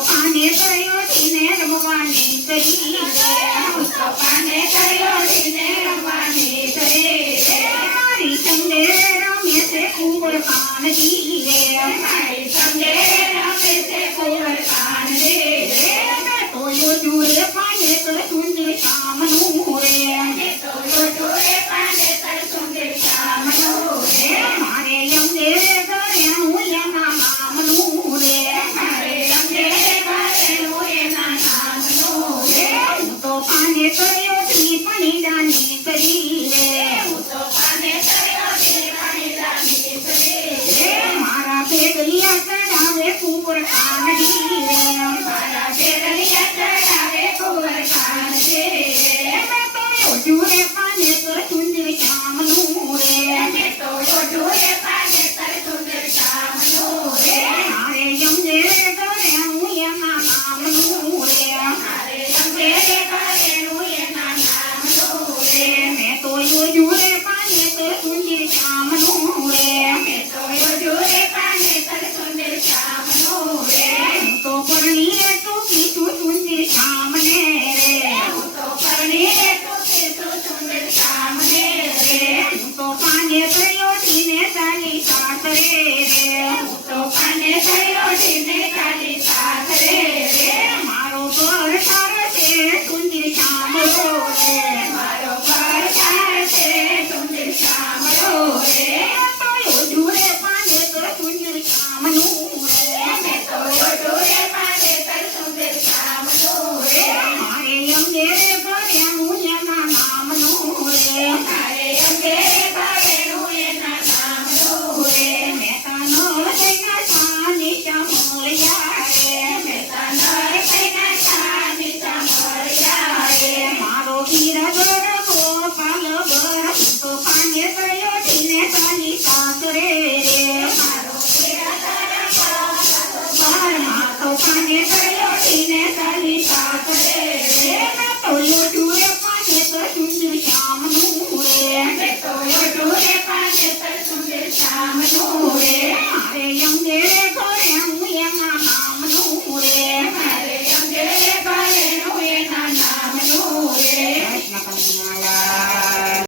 પાને કર્યો તેને રમવાની કરી હું તો પાને કર્યો તેને રમવાની કરી મારી સંગે રમે છે કુંવર કાનજી રે મારી સંગે રમે છે કુંવર કાન રે તો જોડે પાને કર સુંદર કામનું રે તો જોડે પાને કર સુંદર કામનું રે મારે અંગે કર્યાનું એના નામનું રે મારે અંગે કર્યાનું એના નામનું રે હું તો પાને કર્યો તી પણીદાની કરી રે હું તો પાને કર્યો તી પણીદાની કરી રે મારા ભેગરિયા ચડાવે કુંવર કાનજી